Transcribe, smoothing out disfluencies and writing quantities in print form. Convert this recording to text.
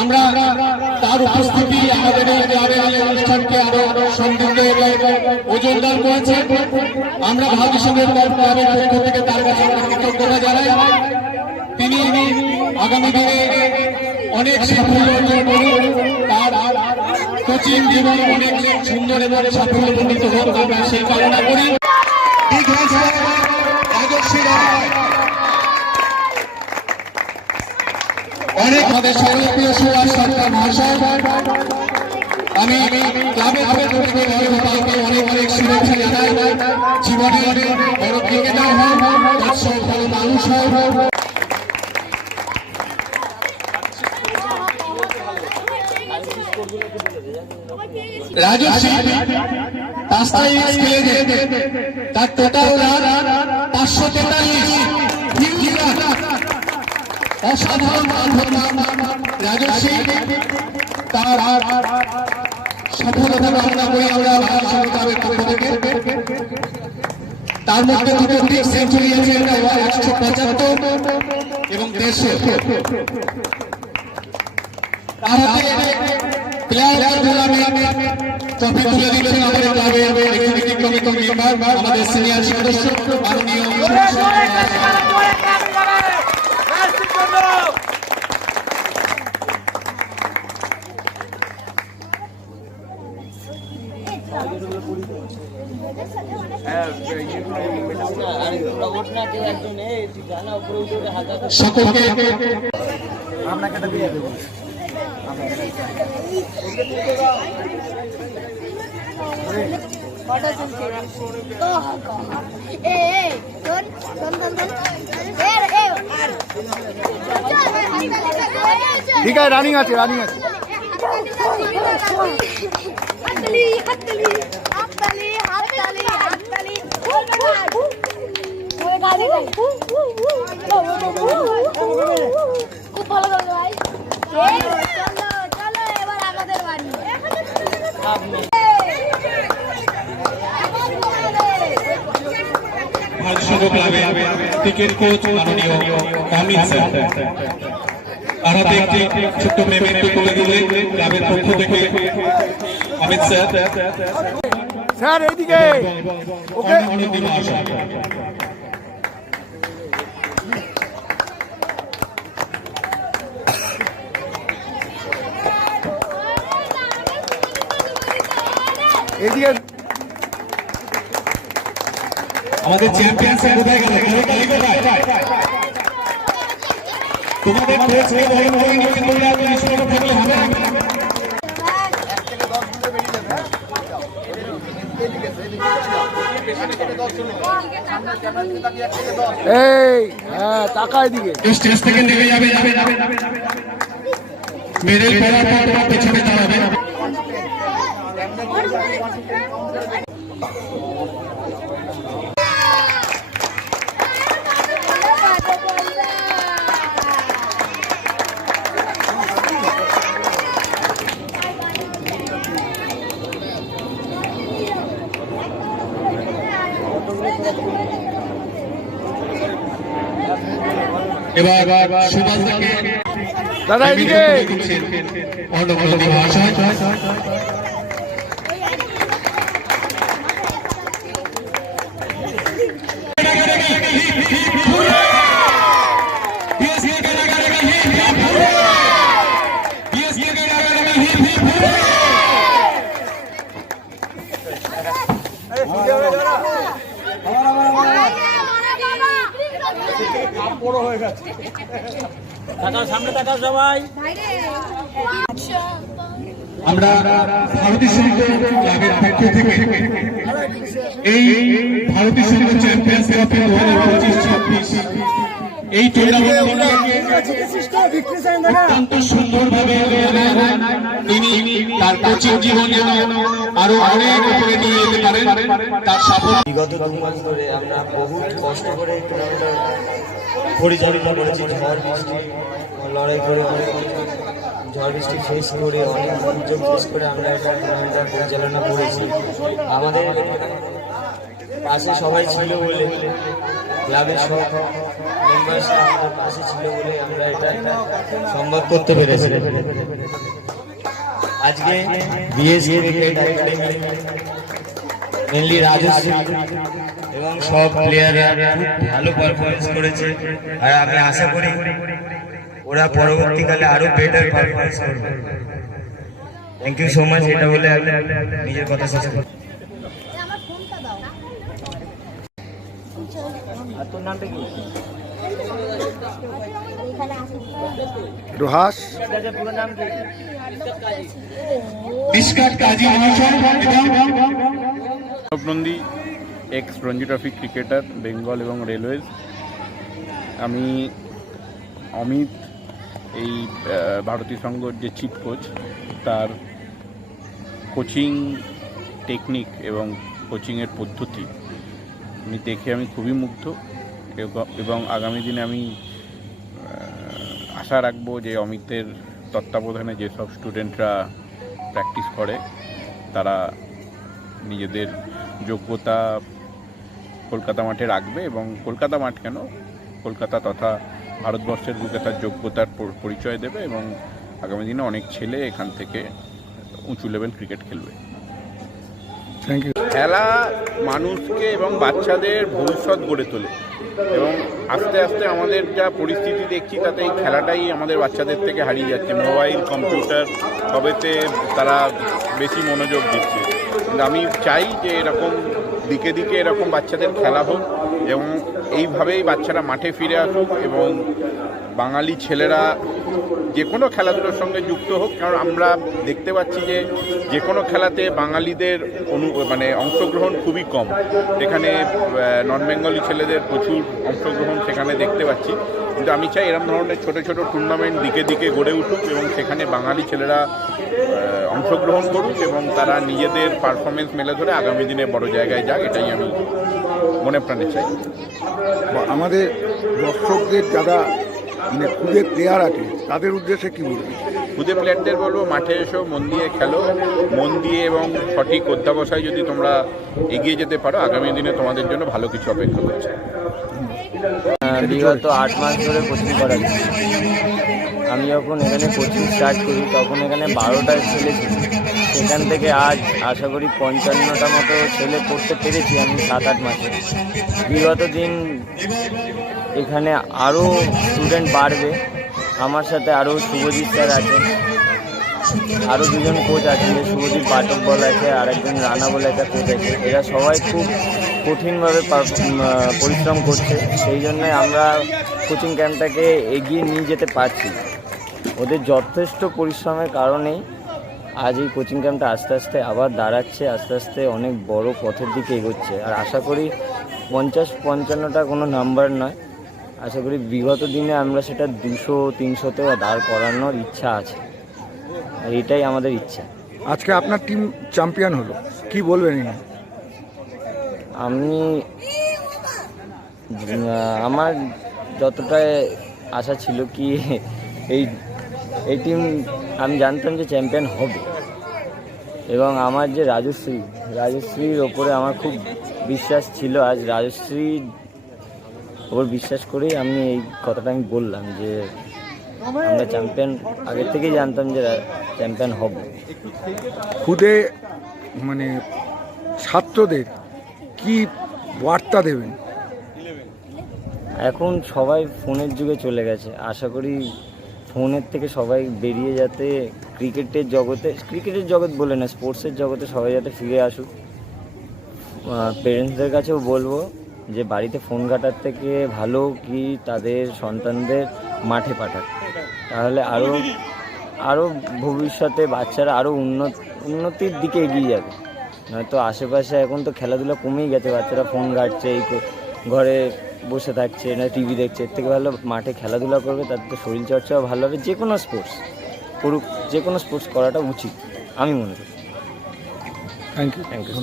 আমরা তার উপস্থিতি আমাদের এই গ্রামের এই অনুষ্ঠানকে আরো সমৃদ্ধ এবং ওজনদার করেছে। আমরা ভাবি সঙ্গে ক্লাবের পক্ষ থেকে তার কাছে কৃতজ্ঞতা জানাই। তিনি আগামী দিনে অনেক সাফল্য অর্জন করুন, তার কোচিং জীবন অনেক সুন্দর এবং সাফল্যমণ্ডিত হোক, আমরা সেই কামনা করি। অনেক আমাদের সর্বপ্রিয় সুভাষ সরকার মহাশয়, আমি ক্লাবের পক্ষ থেকে অনেক অনেক শুভেচ্ছা জানাই। জীবনে অনেক বড় ক্রিকেটার হোক, দর্শক ভালো মানুষ হোক। রাজশ্রী পাঁচটাই খেলে তার টোটাল রান 543। অসাধারণ রাজশ্রী, তার সফলতা কামনা করি আমরা ক্লাবের পক্ষ থেকে। তার মধ্যে দুটো সেঞ্চুরি আছে, 175 এবং 150। তার হাতে প্লেয়ার টুর্নামেন্ট ট্রফি তুলে দিচ্ছেন আমাদের ক্লাবের এক্সিকিউটিভ কমিটির মেম্বার, আমাদের সিনিয়র সদস্য মাননীয় সকলকে আপনাকে দিয়ে দেবো। ঠিক আছে, রানিং আছে, রানিং আছে। খুব ভালো লাগলো ভাই। চলো এবার আমাদের বাড়ি। ক্রিকেট কোচ মাননীয় অমিত স্যার, আর হাতে একটি ছোট্ট মেমেন্টো তুলে দিলে ক্লাবের পক্ষ থেকে অমিত স্যার। স্যার এইদিকে ওকে এইদিকে। আমাদের চ্যাম্পিয়নশিপ কোথায় গেল? তোমাদের কোচ থাকলে হবে। এই হ্যাঁ তাকায় দিকে স্টেজ থেকে নেমে যাবে, মেডেল পাওয়ার পর তোমার পেছনে দাঁড়াবে। এবার সুভাষ দাকে দাদা এদিকে অন্নপ্রসাদী মহাশয়। বড় হয়ে গেছে, সামনে তাকাও সবাই। আমরা ভারতীয় সংঘ ক্লাবের পক্ষ থেকে এই ভারতীয় সংঘ চ্যাম্পিয়ন্স ট্রফি 2025-26 এই টুর্নামেন্টকে অত্যন্ত সুন্দরভাবে তিনি তার কোচিং জীবনে আরো অনেক উপরে নিয়ে যেতে পারেন তার সাফল্য। বিগত 2 মাস ধরে আমরা বহু কষ্ট করে এই টুর্নামেন্টটা পরিচালনা করেছি। ঝড় বৃষ্টি লড়াই করে অনেক ঝড় বৃষ্টি ফেস করে অনেক দুর্যোগ ফেস করে আমরা এটা টুর্নামেন্টটা পরিচালনা করেছি। আমাদের পাশে সবাই ছিল বলে, ক্লাবের সব মেম্বার্সরা আমাদের পাশে ছিল বলে আমরা এটা সম্ভব করতে পেরেছি। আজকে BSA cricket academy mainly Rajashree এবং সব প্লেয়াররা ভালো পারফরমেন্স করেছে, আর আমি আশা করি ওরা পরবর্তীকালে আরো বেটার পারফরমেন্স করবে। Thank you so much. এটা বলে আমি নিজের কথা শেষ করছি। আমার ফোনটা দাও। আর তোর নামটা কি? এখানে আসি। রোহাস পুরো নাম কি? ইসকাত কাজী মহাশয় Nandi x Ranji trophy cricketer, Bengal এবং রেলওয়েজ। আমি অমিত, এই ভারতীয় সংঘর যে চিফ কোচ, তার কোচিং টেকনিক এবং কোচিংয়ের পদ্ধতি দেখে আমি খুবই মুগ্ধ এবং আগামী দিনে আমি আশা রাখবো যে অমিতের তত্ত্বাবধানে যেসব স্টুডেন্টরা প্র্যাকটিস করে তারা নিজেদের যোগ্যতা কলকাতা মাঠে রাখবে, এবং কলকাতা মাঠ কেন, কলকাতা তথা ভারতবর্ষের বুকে তার যোগ্যতার পরিচয় দেবে, এবং আগামী দিনে অনেক ছেলে এখান থেকে উঁচু লেভেল ক্রিকেট খেলবে। Thank you. খেলা মানুষকে এবং বাচ্চাদের ভবিষ্যৎ গড়ে তোলে, এবং আস্তে আস্তে আমাদের যা পরিস্থিতি দেখছি তাতে এই খেলাটাই আমাদের বাচ্চাদের থেকে হারিয়ে যাচ্ছে। মোবাইল, কম্পিউটার সবেতে তারা বেশি মনোযোগ দিচ্ছে, কিন্তু আমি চাই যে এরকম দিকে দিকে এরকম বাচ্চাদের খেলা হোক এবং এইভাবেই বাচ্চারা মাঠে ফিরে আসুক এবং বাঙালি ছেলেরা যে কোনো খেলাধুলোর সঙ্গে যুক্ত হোক। কারণ আমরা দেখতে পাচ্ছি যে কোনো খেলাতে বাঙালিদের অংশগ্রহণ খুবই কম। এখানে নন বেঙ্গলি ছেলেদের প্রচুর অংশগ্রহণ সেখানে দেখতে পাচ্ছি, কিন্তু আমি চাই এরকম ধরনের ছোটো ছোটো টুর্নামেন্ট দিকে দিকে গড়ে উঠুক এবং সেখানে বাঙালি ছেলেরা অংশগ্রহণ করুক এবং তারা নিজেদের পারফরমেন্স মেলে ধরে আগামী দিনে বড় জায়গায় যাক, এটাই আমি মনে প্রাণে চাই। আমাদের দর্শকদের যারা খুদে প্লেয়ার আছে তাদের উদ্দেশ্যে কি বলবেন? খুদে প্লেয়ারদের বলবো, মাঠে এসো, মন দিয়ে খেলো, মন দিয়ে এবং সঠিক অধ্যাবসায় যদি তোমরা এগিয়ে যেতে পারো আগামী দিনে তোমাদের জন্য ভালো কিছু অপেক্ষা করছে। বিগত 8 মাস ধরে কোচিং করাচ্ছি। আমি যখন এখানে কোচিং স্টার্ট করি তখন এখানে 12টা ছেলে ছিল, সেখান থেকে আজ আশা করি 55টা মতো ছেলে করতে পেরেছি আমি 7-8 মাসে। বিগত দিন এখানে আরও স্টুডেন্ট বাড়বে। আমার সাথে আরও শুভজিৎ স্যার আছেন, আরও 2জন কোচ আছেন, যে শুভজিৎ পাঠক বলে আছে আর একজন রানা বলে একটা কোচ আছে। এরা সবাই খুব কঠিনভাবে পরিশ্রম করছে, সেই জন্যই আমরা কোচিং ক্যাম্পটাকে এগিয়ে নিয়ে যেতে পারছি। ওদের যথেষ্ট পরিশ্রমের কারণেই আজ এই কোচিং ক্যাম্পটা আস্তে আস্তে আবার দাঁড়াচ্ছে, আস্তে আস্তে অনেক বড় পথের দিকে এগোচ্ছে। আর আশা করি 50-55টা কোনো নাম্বার নয়, আশা করি বিগত দিনে আমরা সেটা 200-300তেও দাঁড় করানোর ইচ্ছা আছে, আর এটাই আমাদের ইচ্ছা। আজকে আপনার টিম চ্যাম্পিয়ন হলো, কি বলবেন? আমার যতটা আশা ছিল কি এই টিম আমি জানতাম যে চ্যাম্পিয়ন হবে, এবং আমার যে রাজশ্রীর ওপরে আমার খুব বিশ্বাস ছিল। আজ রাজশ্রীর ওপর বিশ্বাস করেই আমি এই কথাটা আমি বললাম যে আমরা চ্যাম্পিয়ন, আগের থেকেই জানতাম যে চ্যাম্পিয়ন হব। খুদে ছাত্রদের কি বার্তা দেবেন? এখন সবাই ফোনের যুগে চলে গেছে, আশা করি ফোনের থেকে সবাই বেরিয়ে যাতে ক্রিকেটের জগৎ বলে না, স্পোর্টসের জগতে সবাই যাতে ফিরে আসুক। পেরেন্টসদের কাছেও বলবো যে বাড়িতে ফোন ঘাটার থেকে ভালো কি তাদের সন্তানদের মাঠে পাঠাক, তাহলে আরও ভবিষ্যতে বাচ্চারা আরও উন্নতির দিকে এগিয়ে যাবে। নয়তো আশেপাশে এখন তো খেলাধুলা কমেই গেছে, বাচ্চারা ফোন ঘাটছে, এই ঘরে বসে থাকছে না টিভি দেখছে, এর থেকে ভালো মাঠে খেলাধুলা করবে, তাদের তো শরীরচর্চাও ভালো হবে। যে কোনো স্পোর্টস করুক, যে কোনো স্পোর্টস করাটা উচিত আমি মনে করি। Thank you. Thank you.